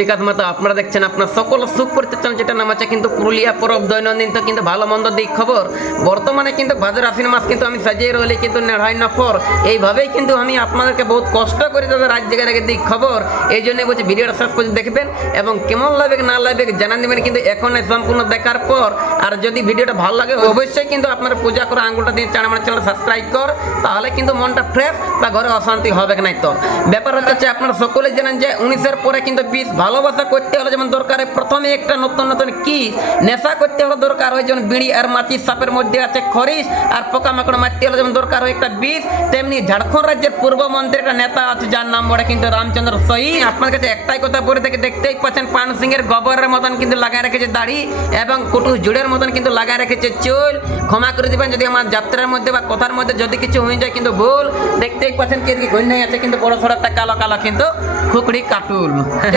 বিকাশ মাতা, আপনারা দেখছেন আপনার সকল সুপরিচিত যেটা নাম আছে কিন্তু পুরুলিয়া পরব দৈনন্দিন তো কিন্তু ভালো মন্দ দিক খবর। বর্তমানে কিন্তু ভাদ্র আশ্বিন মাস কিন্তু আমি সাজিয়ে রইলে কিন্তু নেড়াই নফর। এইভাবেই কিন্তু আমি আপনাদেরকে বহুত কষ্ট করে তাদের রাত জেগে রেখে দিই খবর। এই জন্য বলছি ভিডিওটা শেষ পর্যন্ত দেখবেন এবং কেমন লাগবে না লাগবে জানান দেবেন কিন্তু এখন সম্পূর্ণ দেখার পর। আর যদি ভিডিওটা ভালো লাগে, অবশ্যই কিন্তু আপনারা পূজা করে আঙুলটা দিয়ে চান আমার চ্যানেল সাবস্ক্রাইব কর। তাহলে কিন্তু মনটা ফ্রেশ বা ঘরে অশান্তি হবে না তো। ব্যাপার হচ্ছে আপনারা সকলে জানেন যে উনিশের পরে কিন্তু বিষ ভালোবাসা করতে হলে যেমন দরকার প্রথমে একটা নতুন নতুন কি? নেশা করতে হলে দরকার হয়, যেমন বিড়ি আর মাটির সাপের মধ্যে আছে খরিশ আর পোকামাকড় মারতে হলে যেমন দরকার হয় একটা বিষ, তেমনি ঝাড়খণ্ড রাজ্যের পূর্ব পূর্বমন্ত্রী একটা নেতা আছে, যার নাম বলে কিন্তু রামচন্দ্র সহি আপনার কাছে একটাই কথা বলে থেকে দেখতেই পাচ্ছেন, পান সিং এর গোবরের মতন কিন্তু লাগাই রেখেছে দাড়ি এবং কুটু জুড়ের মতন কিন্তু লাগাই রেখেছে চুল। ক্ষমা করে দিবেন যদি আমার যাত্রার মধ্যে বা কথার মধ্যে যদি কিছু হয়ে যায় কিন্তু ভুল। দেখতেই পাচ্ছেন কে গণ্যাই আছে কিন্তু বড় সড় একটা কালো কালো কিন্তু খুকড়ি কাটুল।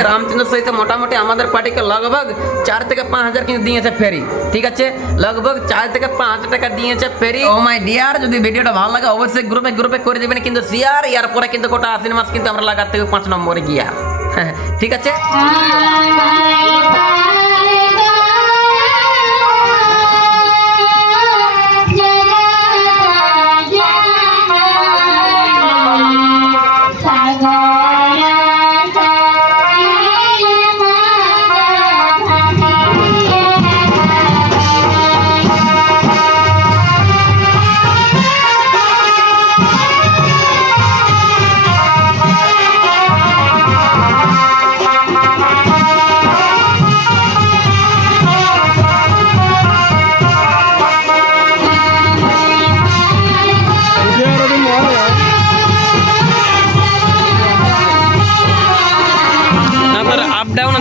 রামচন্দ্র সহিত মোটামুটি আমাদের পার্টিকে লগভগ চার থেকে পাঁচ হাজার কিন্তু দিয়েছে ফেরি। ঠিক আছে? লগভগ চার থেকে পাঁচ হাজার টাকা দিয়েছে ফেরি। ও মাই ডিয়ার যদি ভিডিওটা ভালো লাগে অবশ্যই গ্রুপে গ্রুপে করে দেবেন। কিন্তু শেয়ার ইয়ার পরে কিন্তু গোটা আশ্বিন মাস কিন্তু আমরা লাগাতে পাঁচ নম্বরে গিয়া। ঠিক আছে?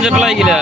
না তোর আপ ডাউন আছে প্লাই গিলা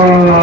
Oh.